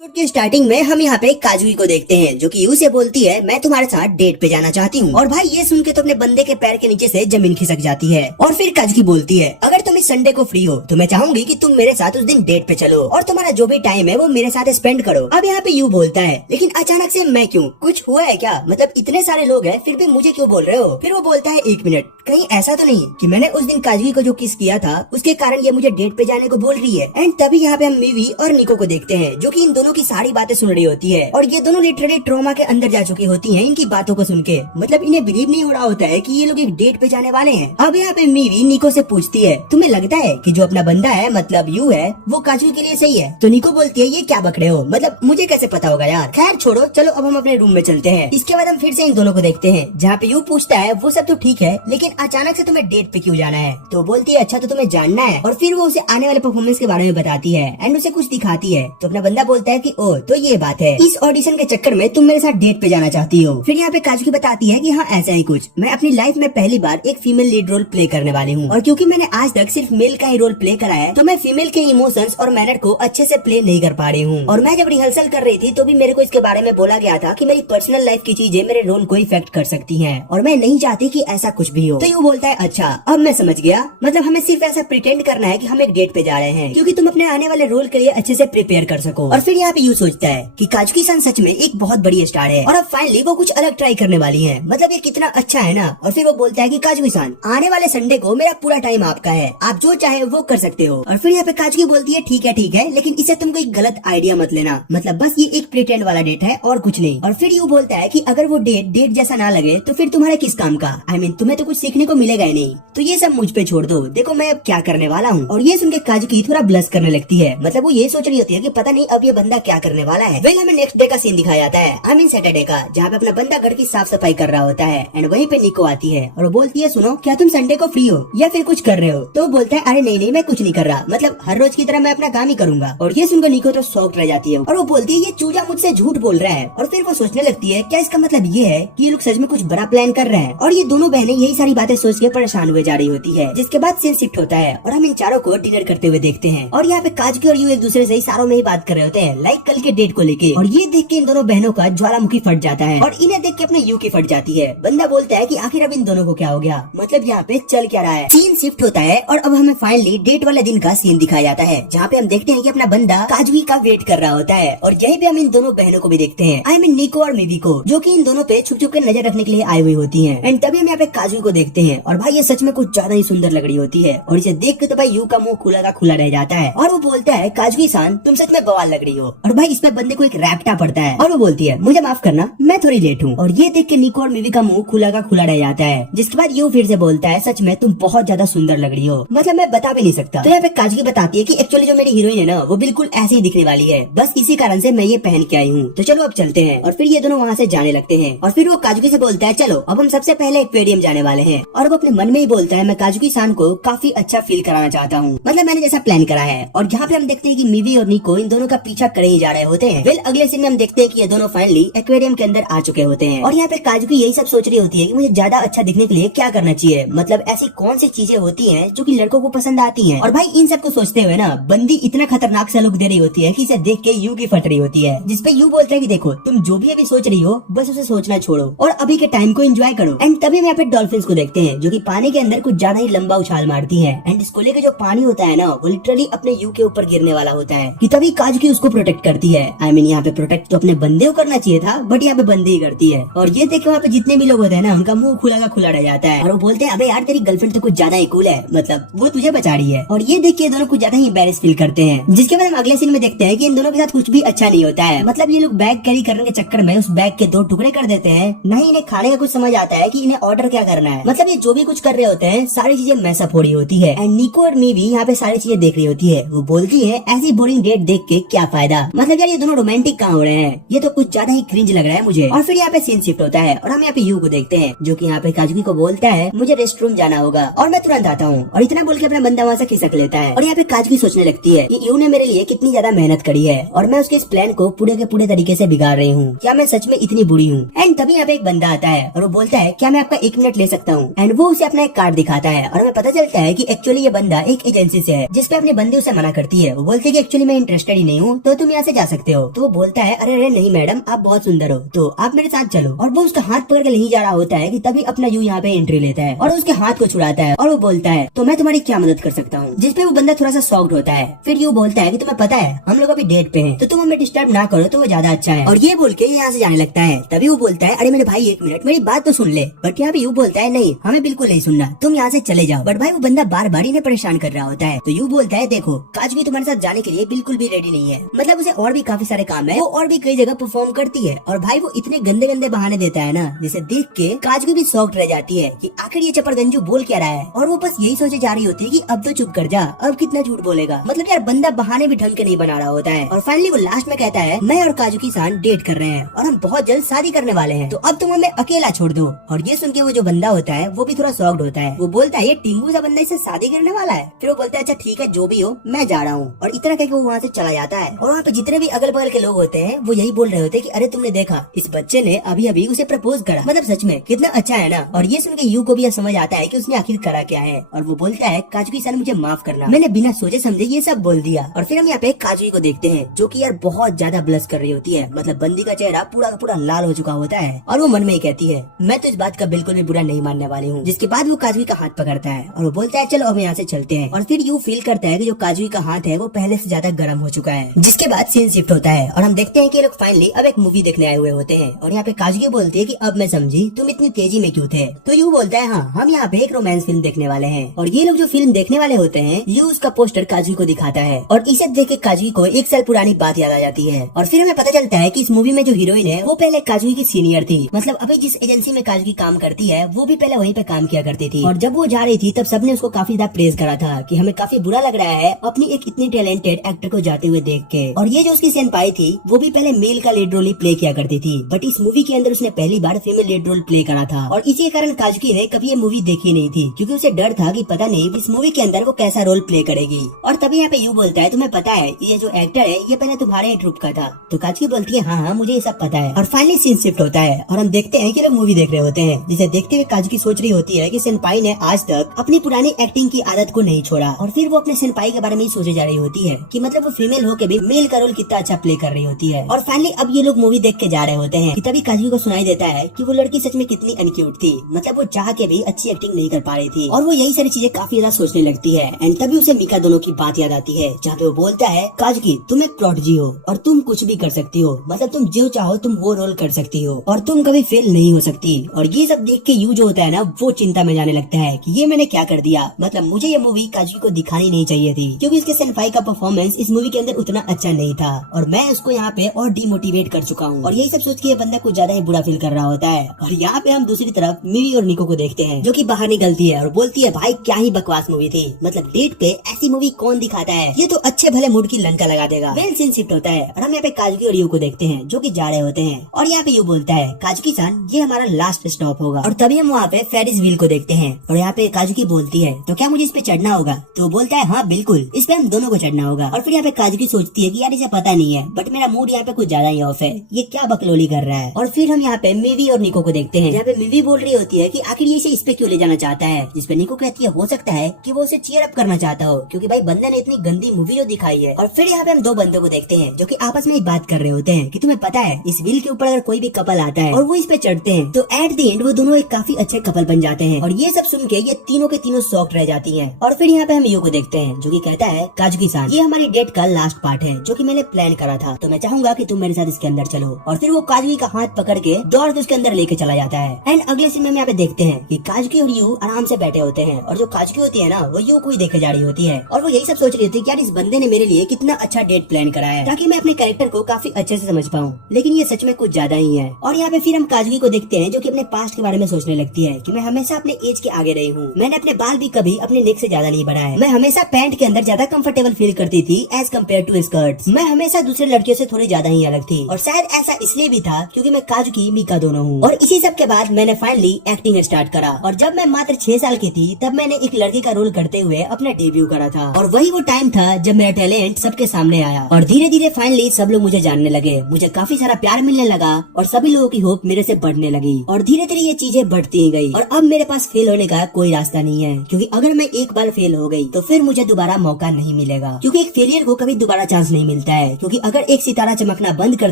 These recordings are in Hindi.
एपिसोड की स्टार्टिंग में हम यहाँ पे काजुई को देखते हैं जो कि यू से बोलती है मैं तुम्हारे साथ डेट पे जाना चाहती हूँ। और भाई ये सुन के तो अपने बंदे के पैर के नीचे से जमीन खिसक जाती है। और फिर काजुई बोलती है अगर तुम इस संडे को फ्री हो तो मैं चाहूंगी कि तुम मेरे साथ उस दिन डेट पे चलो और तुम्हारा जो भी टाइम है वो मेरे साथ स्पेंड करो। अब यहाँ पे यू बोलता है लेकिन अचानक से मैं क्यों, कुछ हुआ है क्या? मतलब इतने सारे लोग हैं फिर भी मुझे क्यों बोल रहे हो? फिर वो बोलता है एक मिनट, कहीं ऐसा तो नहीं कि मैंने उस दिन काजुई को जो किस किया था उसके कारण ये मुझे डेट पे जाने को बोल रही है। एंड तभी यहाँ पे हम मीवी और निको को देखते हैं जो कि इन दोनों की सारी बातें सुन रही होती है और ये दोनों लिटरली ट्रॉमा के अंदर जा चुकी होती हैं इनकी बातों को सुन के। मतलब इन्हें बिलीव नहीं हो रहा होता है कि ये लोग एक डेट पे जाने वाले हैं। अब यहाँ पे मीवी निको से पूछती है तुम्हें लगता है कि जो अपना बंदा है मतलब यू है वो काजुई के लिए सही है? तो निको बोलती है ये क्या बक रहे हो, मतलब मुझे कैसे पता होगा यार। खैर छोड़ो, चलो अब हम अपने रूम में चलते हैं। इसके बाद हम फिर से इन दोनों को देखते हैं जहाँ पे यू पूछता है वो सब तो ठीक है लेकिन अचानक से तुम्हें डेट पे क्यों जाना है? तो बोलती है अच्छा तो तुम्हें जानना है। और फिर वो उसे आने वाले परफॉर्मेंस के बारे में बताती है एंड उसे कुछ दिखाती है। तो अपना बंदा बोलता है कि ओ तो ये बात है, इस ऑडिशन के चक्कर में तुम मेरे साथ डेट पे जाना चाहती हो। फिर यहाँ पे काजुकी बताती है कि हाँ ऐसा ही कुछ, मैं अपनी लाइफ में पहली बार एक फीमेल लीड रोल प्ले करने वाली हूँ और क्योंकि मैंने आज तक सिर्फ मेल का ही रोल प्ले करा है तो मैं फीमेल के इमोशंस और मैनर को अच्छे से प्ले नहीं कर पा रही हूँ। और मैं जब रिहर्सल कर रही थी तो भी मेरे को इसके बारे में बोला गया था कि मेरी पर्सनल लाइफ की चीजें मेरे रोल को इफेक्ट कर सकती हैं और मैं नहीं चाहती कि ऐसा कुछ भी हो। तो यू बोलता है अच्छा अब मैं समझ गया, मतलब हमें सिर्फ ऐसा प्रिटेंड करना है कि हम एक डेट पे जा रहे हैं क्योंकि तुम अपने आने वाले रोल के लिए अच्छे से प्रिपेयर कर सको। और फिर यहाँ पे यू सोचता है कि काजुकी सन सच में एक बहुत बड़ी स्टार है और अब फाइनली वो कुछ अलग ट्राई करने वाली है, मतलब ये कितना अच्छा है ना। और फिर वो बोलता है कि काजुकी सन आने वाले संडे को मेरा पूरा टाइम आपका है, आप जो चाहे वो कर सकते हो। और फिर यहाँ पे काजुकी बोलती है ठीक है लेकिन इसे तुम कोई गलत आइडिया मत लेना, मतलब बस ये एक प्रिटेंड वाला डेट है और कुछ नहीं। और फिर यू बोलता है कि अगर वो डेट जैसा ना लगे तो फिर तुम्हारे किस काम का, आई मीन तुम्हें तो कुछ सीखने को मिलेगा ही नहीं, तो ये सब मुझ पे छोड़ दो, देखो मैं अब क्या करने वाला हूँ। और ये सुन के काजुकी थोड़ा ब्लश करने लगती है, मतलब वो ये सोच रही होती है कि पता नहीं अब ये बंदा क्या करने वाला है। वेल हमें नेक्स्ट डे का सीन दिखाया जाता है, आई मीन सैटरडे का, जहाँ पे अपना बंदा घर की साफ सफाई कर रहा होता है एंड वहीं पे निको आती है और वो बोलती है सुनो क्या तुम संडे को फ्री हो या फिर कुछ कर रहे हो? तो वो बोलता है अरे नहीं मैं कुछ नहीं कर रहा, मतलब हर रोज की तरह मैं अपना काम ही करूंगा। और ये सुनकर निको तो शॉक्ड रह जाती है और वो बोलती है ये चूजा मुझसे झूठ बोल रहा है। और फिर वो सोचने लगती है क्या इसका मतलब ये है कि ये लोग सच में कुछ बड़ा प्लान कर रहे हैं। और ये दोनों बहनें यही सारी बातें सोच के परेशान हुए जा रही होती है। जिसके बाद सीन शिफ्ट होता है और हम इन चारों को डिनर करते हुए देखते हैं और यहाँ पे काजुकी और यू एक दूसरे से इशारों में ही बात कर रहे होते हैं लाइक कल के डेट को लेके। और ये देख के इन दोनों बहनों का ज्वालामुखी फट जाता है और इन्हें देख के अपने यू की फट जाती है। बंदा बोलता है कि आखिर अब इन दोनों को क्या हो गया, मतलब यहाँ पे चल क्या रहा है। सीन शिफ्ट होता है और अब हमें फाइनली डेट वाले दिन का सीन दिखाया जाता है जहाँ पे हम देखते हैं कि अपना बंदा काजुकी का वेट कर रहा होता है। और यहीं पे हम इन दोनों बहनों को भी देखते हैं, आई मीन निको और मिवी को, जो कि इन दोनों पे छुप छुप के नजर रखने के लिए आई हुई होती हैं। एंड तभी हम यहाँ पे काजुकी को देखते हैं और भाई ये सच में कुछ ज्यादा ही सुंदर लग रही होती है और इसे देख के तो भाई यू का मुंह खुला का खुला रह जाता है। और वो बोलता है काजुकी सान तुम सच में बवाल लग रही हो। और भाई इसमें बंदे को एक रैप्टा पड़ता है और वो बोलती है मुझे माफ करना मैं थोड़ी लेट हूँ। और ये देख के निको और मिवी का मुंह खुला का खुला रह जाता है। जिसके बाद यू फिर से बोलता है सच में तुम बहुत ज्यादा सुंदर लग रही हो, मतलब मैं बता भी नहीं सकता। तो यहाँ पे काजुकी बताती है कि एक्चुअली जो मेरी हीरोइन है ना वो बिल्कुल ऐसे ही दिखने वाली है, बस इसी कारण से मैं ये पहन के आई हूँ। तो चलो अब चलते हैं। और फिर ये दोनों वहाँ से जाने लगते हैं और फिर वो काजुकी से बोलता है चलो अब हम सबसे पहले एक्वेरियम जाने वाले हैं। और वो अपने मन में ही बोलता है मैं काजुकी सान को काफी अच्छा फील कराना चाहता हूँ, मतलब मैंने जैसा प्लान करा है। और यहाँ पे हम देखते हैं कि मिवी और निको इन दोनों का पीछा करे ही जा रहे होते हैं। वेल अगले सीन में हम देखते हैं कि ये दोनों फाइनली एक्वेरियम के अंदर आ चुके होते हैं। और यहाँ पे काजुकी यही सब सोच रही होती है कि मुझे ज्यादा अच्छा दिखने के लिए क्या करना चाहिए, मतलब ऐसी कौन सी चीजें होती हैं जो कि लड़कों को पसंद आती हैं। और भाई इन सब को सोचते हुए ना बंदी इतना खतरनाक सा लुक दे रही होती है कि इसे देख के यू की फट रही होती है। जिसपे यू बोलता है कि देखो तुम जो भी अभी सोच रही हो बस उसे सोचना छोड़ो और अभी के टाइम को एंजॉय करो। एंड तभी हम यहाँ पे डॉल्फिन्स को देखते हैं जो कि पानी के अंदर कुछ ज्यादा ही लंबा उछाल मारती है एंड इसको लेके जो पानी होता है ना वो लिटरली अपने यू के ऊपर गिरने वाला होता है कि तभी काजुकी उसको प्रोटेक्ट करती है। आई मीन यहाँ पे प्रोटेक्ट तो अपने बंदे को करना चाहिए था बट यहाँ पे बंदी ही करती है। और ये देख के वहाँ पे जितने भी लोग होते हैं ना उनका मुंह खुला का खुला रह जाता है और वो बोलते हैं अबे यार तेरी गर्लफ्रेंड तो कुछ ज्यादा ही कूल है, मतलब वो तुझे बचा रही है। और ये देख के दोनों कुछ ज्यादा ही एम्बैरेस फील करते हैं। जिसके बाद हम अगले सीन में देखते हैं कि इन दोनों के साथ कुछ भी अच्छा नहीं होता है, मतलब ये लोग बैग कैरी करने के चक्कर में उस बैग के 2 टुकड़े कर देते हैं। नहीं इन्हें खाने का कुछ समझ आता है कि इन्हें ऑर्डर क्या करना है, मतलब ये जो भी कुछ कर रहे होते हैं सारी चीजें मैसअप हो रही होती है। एंड निको और मिवी यहाँ पे सारी चीजें देख रही होती है। वो बोलती है ऐसी बोरिंग डेट देख के क्या फायदा, मतलब यार ये दोनों रोमांटिक कहाँ हो रहे हैं, ये तो कुछ ज्यादा ही क्रिंज लग रहा है मुझे। और फिर यहाँ पे सीन शिफ्ट होता है और हम यहाँ पे यू को देखते हैं जो कि यहाँ पे काजुकी को बोलता है मुझे रेस्ट रूम जाना होगा और मैं तुरंत आता हूँ। और इतना बोल के अपना बंदा वहाँ से खिसक लेता है। और यहाँ पे काजुकी सोचने लगती है कि यू ने मेरे लिए कितनी ज्यादा मेहनत करी है और मैं उसके इस प्लान को पूरे के पूरे तरीके से बिगाड़ रही हूँ, क्या मैं सच में इतनी बुरी हूँ? एंड तभी यहाँ पे एक बंदा आता है और वो बोलता है क्या मैं आपका 1 मिनट ले सकता हूँ। एंड वो उसे अपना एक कार्ड दिखाता है और हमें पता चलता है कि एक्चुअली ये बंदा एक एजेंसी से है जिसपे अपने बंदे उसे मना करती है। वो बोलते है कि एक्चुअली मैं इंटरेस्टेड ही नहीं हूँ, तो तुम यहाँ से जा सकते हो। तो वो बोलता है अरे अरे नहीं मैडम, आप बहुत सुंदर हो, तो आप मेरे साथ चलो। और वो उसका हाथ पकड़ के नहीं जा रहा होता है कि तभी अपना यू यहाँ पे एंट्री लेता है और उसके हाथ को छुड़ाता है और वो बोलता है तो मैं तुम्हारी क्या मदद कर सकता हूँ। जिसपे वो बंदा थोड़ा सा शॉक्ड होता है। फिर यू बोलता है कि तुम्हें पता है हम लोग अभी डेट पे हैं, तो तुम हमें डिस्टर्ब ना करो तो वो ज्यादा अच्छा है। और ये बोल के यहाँ से जाने लगता है। तभी वो बोलता है अरे मेरे भाई 1 मिनट मेरी बात तो सुन ले। बट यहाँ पे यू बोलता है नहीं हमें बिल्कुल नहीं सुनना, तुम यहाँ से चले जाओ। बट भाई वो बंदा बार बार इन्हें परेशान कर रहा होता है। तो यू बोलता है देखो काजवी तुम्हारे साथ जाने के लिए बिल्कुल भी रेडी नहीं है, मतलब उसे और भी काफी सारे काम है, वो और भी कई जगह परफॉर्म करती है। और भाई वो इतने गंदे गंदे बहाने देता है ना, जिसे देख के काजवी भी शॉक्ड रह जाती है कि आखिर ये चपड़गंजू बोल क्या रहा है। और वो बस यही सोचे जा रही होती है कि अब तो चुप कर जा, अब कितना झूठ बोलेगा। मतलब यार बंदा बहाने भी ढंग के नहीं बना रहा होता है। और फाइनली वो लास्ट में कहता है मैं और काजुकी सान डेट कर रहे हैं और हम बहुत जल्द शादी करने वाले हैं, तो अब तुम हमें अकेला छोड़ दो। और ये सुन के वो जो बंदा होता है वो भी थोड़ा शॉक्ड होता है। वो बोलता है ये टिंगू सा बंदा इससे शादी करने वाला है। फिर वो बोलता है अच्छा ठीक है जो भी हो मैं जा रहा हूँ। और इतना कहकर वो वहाँ से चला जाता है। और वहाँ पे जितने भी अगल बगल के लोग होते हैं वो यही बोल रहे होते हैं कि अरे तुमने देखा इस बच्चे ने अभी अभी उसे प्रपोज करा, मतलब सच में कितना अच्छा है ना। और ये सुन के यू को भी यह समझ आता है कि उसने आखिर करा क्या है। और वो बोलता है काजुकी सन मुझे माफ करना, मैंने बिना सोचे समझे ये सब बोल दिया। और फिर हम यहाँ पे काजुकी को देखते हैं जो कि यार बहुत ज्यादा ब्लश कर रही होती है, मतलब बंदी का चेहरा पूरा का पूरा लाल हो चुका होता है। और वो मन में ही कहती है मैं तो इस बात का बिल्कुल भी बुरा नहीं मानने वाली हूँ। जिसके बाद वो काजुकी का हाथ पकड़ता है और वो बोलता है चलो अब यहाँ से चलते हैं। और फिर यू फील करता है कि जो काजुकी का हाथ है वो पहले से ज्यादा गर्म हो चुका है। जिसके बाद सीन शिफ्ट होता है और हम देखते हैं कि ये लोग फाइनली अब एक मूवी देखने आए हुए होते हैं। और यहाँ पे काजुकी बोलती है कि अब मैं समझी तुम इतनी तेजी में क्यों थे। तो यू बोलता है हाँ हम यहाँ पे एक रोमांस फिल्म देखने वाले हैं। और ये लोग जो फिल्म देखने वाले होते हैं यू उसका पोस्टर काजुकी को दिखाता है और इसे देख के काजुकी को 1 साल पुरानी बात याद आ जाती है। और फिर हमें पता चलता है कि इस मूवी में जो हीरोइन है वो पहले काजुकी की सीनियर थी, मतलब अभी जिस एजेंसी में काजुकी काम करती है वो भी पहले वहीं पे काम किया करती थी। और जब वो जा रही थी तब सबने उसको काफी ज्यादा प्रेज करा था कि हमें काफी बुरा लग रहा है अपनी एक इतनी टैलेंटेड एक्टर को जाते हुए देख के। और ये जो उसकी सेनपाई थी वो भी पहले मेल का लीड रोल ही प्ले किया करती थी, बट इस मूवी के अंदर उसने पहली बार फीमेल लीड रोल प्ले करा था। और इसी के कारण काजुकी ने कभी ये मूवी देखी नहीं थी क्योंकि उसे डर था कि पता नहीं इस मूवी के अंदर वो कैसा रोल प्ले करेगी। और तभी यहाँ पे यू बोलता है तुम्हें पता है ये जो एक्टर है ये पहले तुम्हारे ही ट्रुप का था। तो काजुकी बोलती है हाँ मुझे ये सब पता है। और फाइनली सीन शिफ्ट होता है और हम देखते हैं कि लोग मूवी देख रहे होते हैं, जिसे देखते हुए काजुकी सोच रही होती है कि सेनपाई ने आज तक अपनी पुरानी एक्टिंग की आदत को नहीं छोड़ा। और फिर वो अपने सेनपाई के बारे में ही सोचे जा रही होती है कि मतलब वो फीमेल होकर भी मेल का रोल कितना अच्छा प्ले कर रही होती है। और फाइनली अब ये लोग मूवी देख के जा रहे होते हैं कि तभी काजुकी को सुनाई देता है कि वो लड़की सच में कितनी अनक्यूट थी, मतलब वो चाह के भी अच्छी एक्टिंग नहीं कर पा रही थी। और वो यही सारी चीजें काफी ज्यादा सोचने लगती है। एंड तभी उसे मिका दोनों की बात याद आती है जहाँ पे वो बोलता है काजुकी तुम एक प्रोडिजी हो और तुम कुछ भी कर सकती हो, मतलब तुम जो चाहो तुम वो रोल कर सकती हो और तुम कभी फेल नहीं हो सकती। और ये सब देख के यू जो होता है ना वो चिंता में जाने लगता है कि ये मैंने क्या कर दिया, मतलब मुझे ये मूवी काजुकी को दिखानी नहीं चाहिए थी क्योंकि इसके सेनपाई का परफॉर्मेंस इस मूवी के अंदर उतना अच्छा नहीं था और मैं उसको यहाँ पे और डिमोटिवेट कर चुका हूँ। और यही सब सोच के ये बंदा कुछ ज्यादा ही बुरा फील कर रहा होता है। और यहाँ पे हम दूसरी तरफ मिवी और निको को देखते हैं जो कि बाहर निकलती है और बोलती है भाई क्या ही बकवास मूवी थी, मतलब डेट पे ऐसी मूवी कौन दिखाता है, ये तो अच्छे भले मूड की लंका लगा देगा। वेल सीन शिफ्ट होता है और हम यहाँ पे काजुकी और यू को देखते हैं जो कि जा रहे होते हैं। और यहाँ पे यू बोलता है काजुकी सान ये हमारा लास्ट स्टॉप होगा। और तभी हम वहाँ पे फेरिस व्हील को देखते हैं और यहाँ पे काजुकी बोलती है तो क्या मुझे इस पे चढ़ना होगा। तो बोलता है हाँ बिल्कुल इस पे हम दोनों को चढ़ना होगा। और फिर यहाँ पे काजुकी सोचती है कि यार इसे पता नहीं है बट मेरा मूड यहाँ पे कुछ ज्यादा ही ऑफ है, ये क्या बकलोली कर रहा है। और फिर हम यहाँ पे मिवी और निको को देखते हैं जहाँ पे मिवी बोल रही होती है कि आखिर ये इसे इस पे क्यों ले जाना चाहता है, जिसपे निको कहती है हो सकता है कि वो उसे चीयर अप करना चाहता हो क्योंकि भाई बंदे ने इतनी गंदी मूवी जो दिखाई है। और फिर यहाँ पे हम दो बंदों को देखते हैं जो कि आपस में एक बात कर रहे होते हैं कि तुम्हें पता है इस व्हील के ऊपर अगर कोई भी कपल आता है और वो इस पे चढ़ते हैं तो एट द एंड वो दोनों एक काफी अच्छे कपल बन जाते हैं। और ये सब सुन के ये तीनों के तीनों शॉक्ड रह जाती हैं। और फिर यहाँ पे हम यू को देखते हैं जो कि कहता है काजुकी सान ये हमारी डेट का लास्ट पार्ट है जो कि मैंने प्लान करा था, तो मैं चाहूंगा कि तुम मेरे साथ इसके अंदर चलो। और फिर वो काजुकी का हाथ पकड़ के दौड़ के उसके अंदर लेके चला जाता है। एंड अगले सीन में यहाँ पे देखते हैं कि काजुकी और यू आराम से बैठे होते हैं और जो काजुकी होती है ना वो यू को ही देखे जा रही होती है और वो यही सब सोच रही थी कि यार इस बंदे ने मेरे लिए कितना अच्छा डेट प्लान करा है ताकि मैं अपने कैरेक्टर को काफी अच्छे से समझ पाऊँ, लेकिन ये सच में कुछ ज्यादा ही है। और यहाँ पे फिर हम काजुकी को देखते हैं जो कि अपने पास्ट के बारे में सोचने लगती है कि मैं हमेशा अपने एज के आगे रही हूँ, मैंने अपने बाल भी कभी अपने नेक से ज्यादा नहीं बढ़ाए, मैं हमेशा पैंट के अंदर ज्यादा कंफर्टेबल फील करती थी एज कम्पेयर टू स्कर्ट्स, मैं हमेशा दूसरे लड़कियों से थोड़ी ज्यादा ही अलग थी। और शायद ऐसा इसलिए भी था क्योंकि मैं काजुकी मिका दोनों हूँ। और इसी सब के बाद मैंने फाइनली एक्टिंग स्टार्ट करा और जब मैं मात्र 6 साल की थी तब मैंने एक लड़की का रोल करते हुए अपना डेब्यू करा था। और वही वो टाइम था जब मेरा टैलेंट सबके सामने आया और धीरे धीरे फाइनली सब लोग मुझे जानने लगे, मुझे काफी सारा प्यार मिलने लगा और सभी लोगों की होप मेरे से बढ़ने लगी और धीरे धीरे ये चीजें बढ़ती ही गई और अब मेरे पास फेल होने का कोई रास्ता नहीं है, क्योंकि अगर मैं एक बार फेल हो गई तो फिर मुझे दोबारा मौका नहीं मिलेगा, क्योंकि एक फेलियर को कभी दोबारा चांस नहीं मिलता है, क्योंकि अगर एक सितारा चमकना बंद कर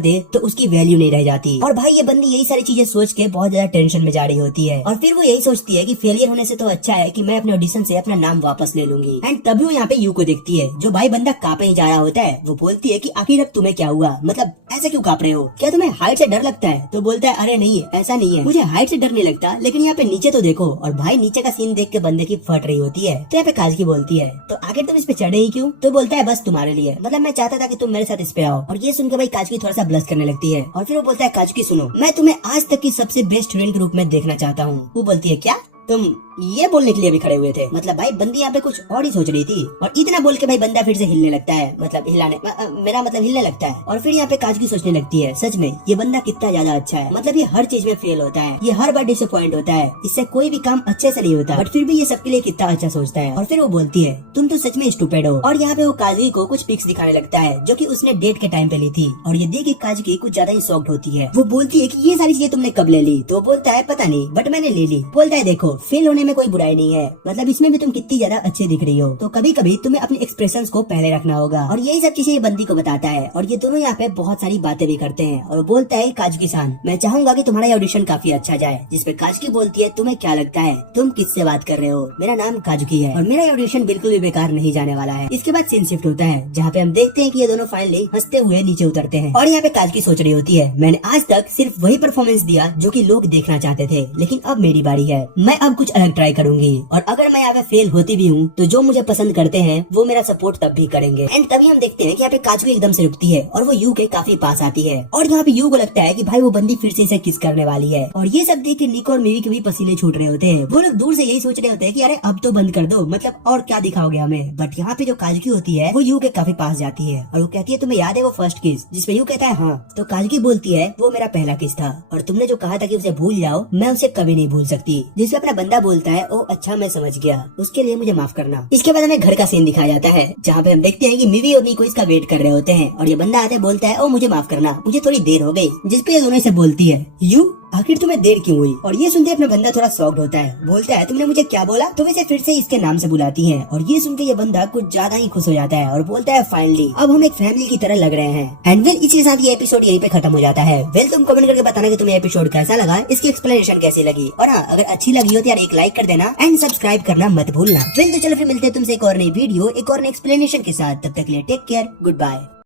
दे तो उसकी वैल्यू नहीं रह जाती। और भाई ये बंदी यही सारी चीजें सोच के बहुत ज्यादा टेंशन में जा रही होती है और फिर वो यही सोचती है कि फेलियर होने से तो अच्छा है कि मैं अपने ऑडिशन से अपना नाम वापस ले लूंगी। एंड तभी वो यहाँ पे यू को देखती है, जो भाई बंदा कांपे ही जा रहा होता है। वो बोलती है कि आखिर अब तुम्हें क्या हुआ, मतलब ऐसे क्यों कांप रहे हो, क्या तुम्हें हाइट से डर लगता है? तो बोलता है अरे नहीं ऐसा नहीं है, मुझे हाइट से डर नहीं लगता, लेकिन यहाँ पे नीचे तो देखो। और भाई नीचे का सीन देख के बंदे की फट रही होती है। तो यहाँ पे काजकी बोलती है तो आखिर तुम इस पे चढ़े ही क्यों? तो बोलता है बस तुम्हारे लिए, मतलब मैं चाहता था कि तुम मेरे साथ इस पे आओ। और ये सुनकर भाई काजकी थोड़ा सा ब्लश करने लगती है और फिर वो बोलता है काजकी सुनो, मैं तुम्हें आज तक की सबसे बेस्ट हीरोइन के रूप में देखना चाहता हूँ। वो बोलती है क्या तुम ये बोलने के लिए भी खड़े हुए थे? मतलब भाई बंदी यहाँ पे कुछ और ही सोच रही थी और इतना बोल के भाई बंदा फिर से हिलने लगता है, मतलब मेरा मतलब हिलने लगता है। और फिर यहाँ पे काजकी सोचने लगती है सच में ये बंदा कितना ज्यादा अच्छा है, मतलब ये हर चीज में फेल होता है, ये हर बार डिसअपॉइंट होता है, इससे कोई भी काम अच्छे से नहीं होता, बट फिर भी ये सबके लिए कितना अच्छा सोचता है। और फिर वो बोलती है तुम तो सच में स्टूपिड हो। और यहाँ पे वो काजकी को कुछ पिक्स दिखाने लगता है जो की उसने डेट के टाइम पे ली थी और ये देख के काजकी कुछ ज्यादा ही शॉक्ड होती है। वो बोलती है की ये सारी चीजें तुमने कब ले ली? तो बोलता है पता नहीं बट मैंने ले ली। बोलता है देखो फेल होने में कोई बुराई नहीं है, मतलब इसमें भी तुम कितनी ज्यादा अच्छे दिख रही हो, तो कभी कभी तुम्हें अपने एक्सप्रेशंस को पहले रखना होगा। और यही सब चीजें ये बंदी को बताता है और ये दोनों यहाँ पे बहुत सारी बातें भी करते हैं। और बोलता है काजकी सान मैं चाहूंगा कि तुम्हारा ऑडिशन काफी अच्छा जाए। जिसपे काजकी बोलती है तुम्हें क्या लगता है तुम किससे बात कर रहे हो, मेरा नाम काजकी है और मेरा ऑडिशन बिल्कुल भी बेकार नहीं जाने वाला है। इसके बाद सीन शिफ्ट होता है जहाँ पे हम देखते हैं कि ये दोनों फाइनली हंसते हुए नीचे उतरते हैं। और यहाँ पे काजकी सोच रही होती है मैंने आज तक सिर्फ वही परफॉर्मेंस दिया जो कि लोग देखना चाहते थे, लेकिन अब मेरी बारी है, मैं अब कुछ अलग ट्राई करूंगी। और अगर मैं यहाँ पे फेल होती भी हूँ तो जो मुझे पसंद करते हैं वो मेरा सपोर्ट तब भी करेंगे। एंड तभी हम देखते हैं कि यहाँ पे काजकी एकदम से रुकती है और वो यू के काफी पास आती है और यहाँ पे यू को लगता है कि भाई वो बंदी फिर से इसे किस करने वाली है। और ये सब देख के निको और मिवी के भी पसीने छूट रहे होते हैं। वो लोग दूर से यही सोच रहे होते हैं कि अरे अब तो बंद कर दो, मतलब और क्या दिखाओगे हमें। बट यहाँ पे जो काजकी होती है वो यू के काफी पास जाती है और वो कहती है तुम्हें याद है वो फर्स्ट किस? जिसपे यू कहता है हाँ। तो काजकी बोलती है वो मेरा पहला किस था और तुमने जो कहा था कि उसे भूल जाओ मैं उसे कभी नहीं भूल सकती। जिसपे अपना बंदा बोलता है ओ अच्छा मैं समझ गया, उसके लिए मुझे माफ करना। इसके बाद हमें घर का सीन दिखाया जाता है जहाँ पे हम देखते हैं कि मिवी और निको इसका वेट कर रहे होते हैं और ये बंदा आते बोलता है ओ मुझे माफ करना मुझे थोड़ी देर हो गई। जिसपे ये दोनों से बोलती है यू आखिर तुम्हें देर क्यों हुई? और ये सुनते अपना बंदा थोड़ा शॉक्ड होता है, बोलता है तुमने मुझे क्या बोला? तो इसे फिर से इसके नाम से बुलाती हैं और ये सुन के ये बंदा कुछ ज्यादा ही खुश हो जाता है और बोलता है फाइनली अब हम एक फैमिली की तरह लग रहे हैं। एंड वेल इसी के साथ ये एपिसोड यहीं पे खत्म हो जाता है। वेल तुम कमेंट करके बताना कि तुम्हें एपिसोड कैसा लगा, इसकी एक्सप्लेनेशन कैसी लगी, और हाँ अगर अच्छी लगी हो तो यार एक लाइक कर देना एंड सब्सक्राइब करना मत भूलना। वेल तो चलो फिर मिलते हैं तुमसे एक और नई वीडियो एक और नई एक्सप्लेनेशन के साथ, तब तक के लिए टेक केयर, गुड बाय।